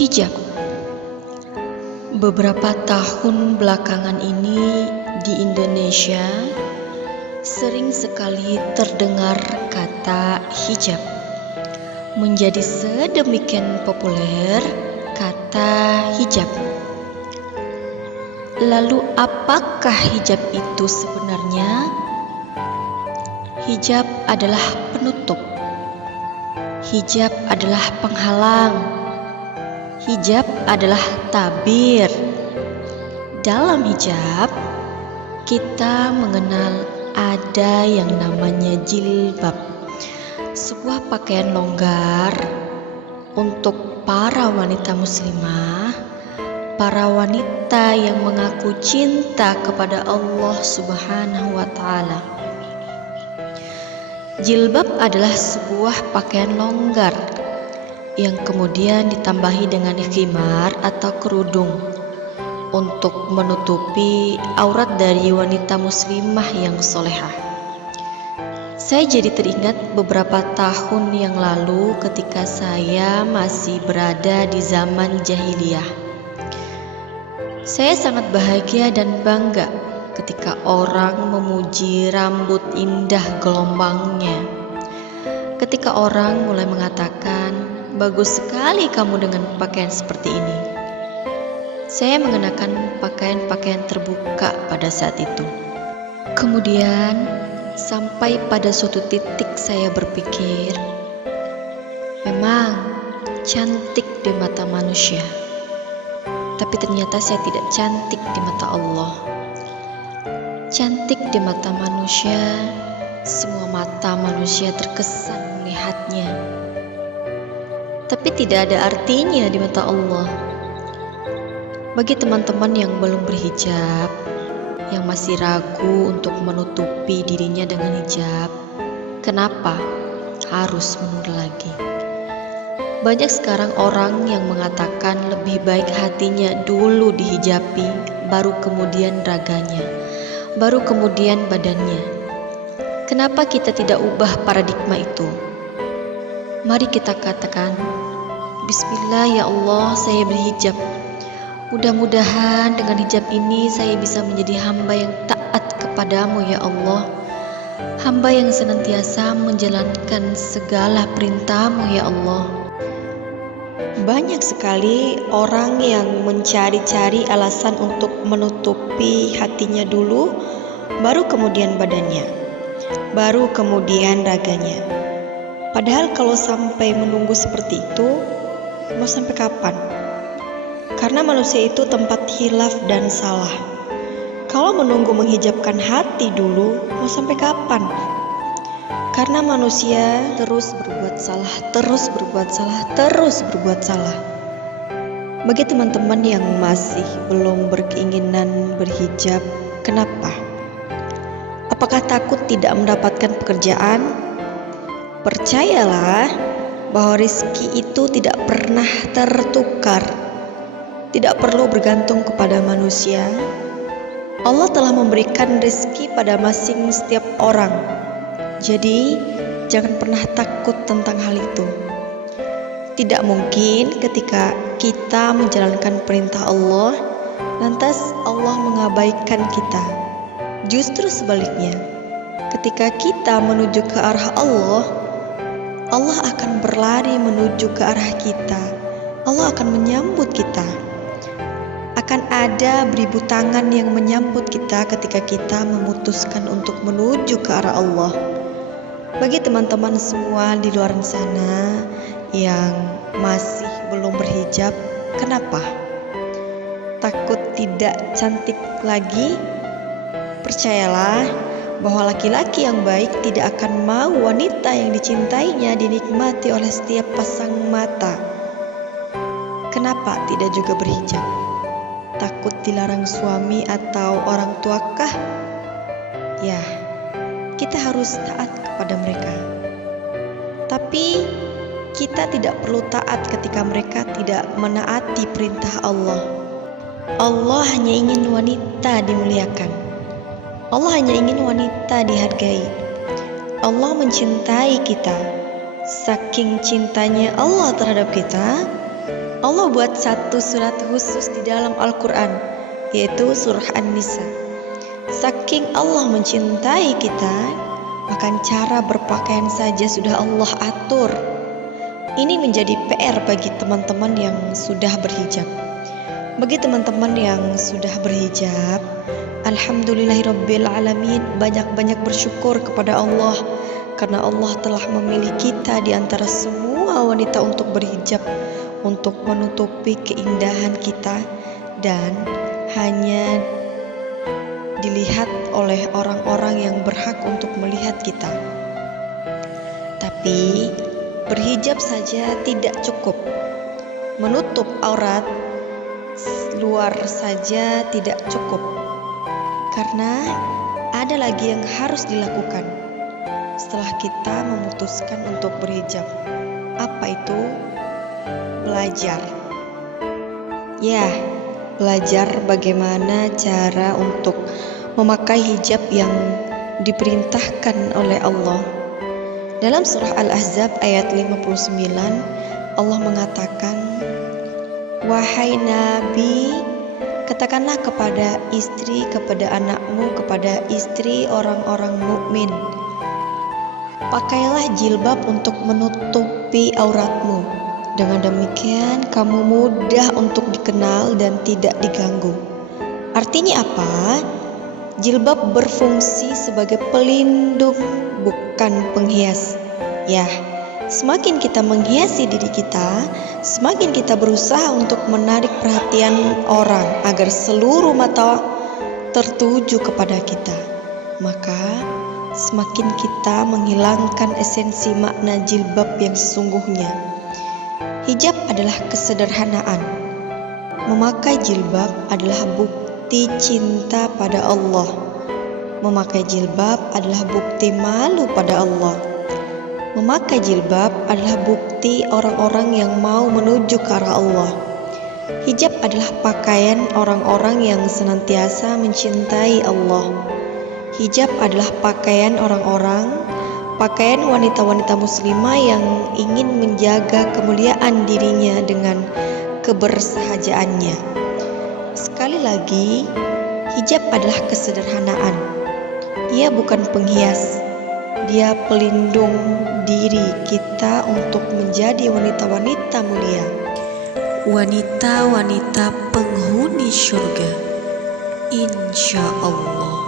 Hijab. Beberapa tahun belakangan ini di Indonesia sering sekali terdengar kata hijab. Menjadi sedemikian populer kata hijab. Lalu apakah hijab itu sebenarnya? Hijab adalah penutup. Hijab adalah penghalang. Hijab adalah tabir. Dalam hijab, kita mengenal ada yang namanya jilbab, sebuah pakaian longgar untuk para wanita muslimah, para wanita yang mengaku cinta kepada Allah Subhanahu wa Ta'ala. Jilbab adalah sebuah pakaian longgar yang kemudian ditambahi dengan khimar atau kerudung untuk menutupi aurat dari wanita muslimah yang solehah. Saya jadi teringat beberapa tahun yang lalu ketika saya masih berada di zaman jahiliyah. Saya sangat bahagia dan bangga ketika orang memuji rambut indah gelombangnya. Ketika orang mulai mengatakan, "Bagus sekali kamu dengan pakaian seperti ini." Saya mengenakan pakaian-pakaian terbuka pada saat itu. Kemudian sampai pada suatu titik saya berpikir, memang cantik di mata manusia, tapi ternyata saya tidak cantik di mata Allah. Cantik di mata manusia, semua mata manusia terkesan melihatnya, tapi tidak ada artinya di mata Allah. Bagi teman-teman yang belum berhijab, yang masih ragu untuk menutupi dirinya dengan hijab, kenapa harus menunda lagi? Banyak sekarang orang yang mengatakan lebih baik hatinya dulu dihijabi, baru kemudian raganya, baru kemudian badannya. Kenapa kita tidak ubah paradigma itu? Mari kita katakan, "Bismillah ya Allah, saya berhijab. Mudah-mudahan dengan hijab ini saya bisa menjadi hamba yang taat kepadamu ya Allah. Hamba yang senantiasa menjalankan segala perintahmu ya Allah." Banyak sekali orang yang mencari-cari alasan untuk menutupi hatinya dulu, baru kemudian badannya, baru kemudian raganya. Padahal kalau sampai menunggu seperti itu, mau sampai kapan? Karena manusia itu tempat hilaf dan salah. Kalau menunggu menghijabkan hati dulu, mau sampai kapan? Karena manusia terus berbuat salah, terus berbuat salah, terus berbuat salah. Bagi teman-teman yang masih belum berkeinginan berhijab, kenapa? Apakah takut tidak mendapatkan pekerjaan? Percayalah bahwa rezeki itu tidak pernah tertukar. Tidak perlu bergantung kepada manusia. Allah telah memberikan rezeki pada setiap orang. Jadi, jangan pernah takut tentang hal itu. Tidak mungkin ketika kita menjalankan perintah Allah, lantas Allah mengabaikan kita. Justru sebaliknya, ketika kita menuju ke arah Allah, Allah akan berlari menuju ke arah kita. Allah akan menyambut kita. Akan ada beribu tangan yang menyambut kita ketika kita memutuskan untuk menuju ke arah Allah. Bagi teman-teman semua di luar sana yang masih belum berhijab, kenapa? Takut tidak cantik lagi? Percayalah bahwa laki-laki yang baik tidak akan mau wanita yang dicintainya dinikmati oleh setiap pasang mata. Kenapa tidak juga berhijab? Takut dilarang suami atau orang tuakah? Ya, kita harus taat kepada mereka. Tapi kita tidak perlu taat ketika mereka tidak menaati perintah Allah. Allah hanya ingin wanita dimuliakan. Allah hanya ingin wanita dihargai. Allah mencintai kita. Saking cintanya Allah terhadap kita, Allah buat satu surat khusus di dalam Al-Quran, yaitu surah An-Nisa. Saking Allah mencintai kita, bahkan cara berpakaian saja sudah Allah atur. Ini menjadi PR bagi teman-teman yang sudah berhijab. Bagi teman-teman yang sudah berhijab, alhamdulillahirabbil alamin, banyak-banyak bersyukur kepada Allah karena Allah telah memilih kita di antara semua wanita untuk berhijab, untuk menutupi keindahan kita dan hanya dilihat oleh orang-orang yang berhak untuk melihat kita. Tapi berhijab saja tidak cukup. Menutup aurat luar saja tidak cukup. Karena ada lagi yang harus dilakukan setelah kita memutuskan untuk berhijab. Apa itu? Belajar. Ya, belajar bagaimana cara untuk memakai hijab yang diperintahkan oleh Allah. Dalam surah Al-Ahzab ayat 59, Allah mengatakan, "Wahai Nabi, katakanlah kepada istri, kepada anakmu, kepada istri orang-orang mukmin, pakailah jilbab untuk menutupi auratmu. Dengan demikian kamu mudah untuk dikenal dan tidak diganggu." Artinya apa? Jilbab berfungsi sebagai pelindung, bukan penghias. Ya, semakin kita menghiasi diri kita, semakin kita berusaha untuk menarik perhatian orang agar seluruh mata tertuju kepada kita. Maka semakin kita menghilangkan esensi makna jilbab yang sesungguhnya. Hijab adalah kesederhanaan. Memakai jilbab adalah bukti cinta pada Allah. Memakai jilbab adalah bukti malu pada Allah. Memakai jilbab adalah bukti orang-orang yang mau menuju ke arah Allah. Hijab adalah pakaian orang-orang yang senantiasa mencintai Allah. Hijab adalah pakaian pakaian wanita-wanita muslimah yang ingin menjaga kemuliaan dirinya dengan kebersahajaannya. Sekali lagi, hijab adalah kesederhanaan. Ia bukan penghias. Dia pelindung diri kita untuk menjadi wanita-wanita mulia. Wanita-wanita penghuni surga, insya Allah.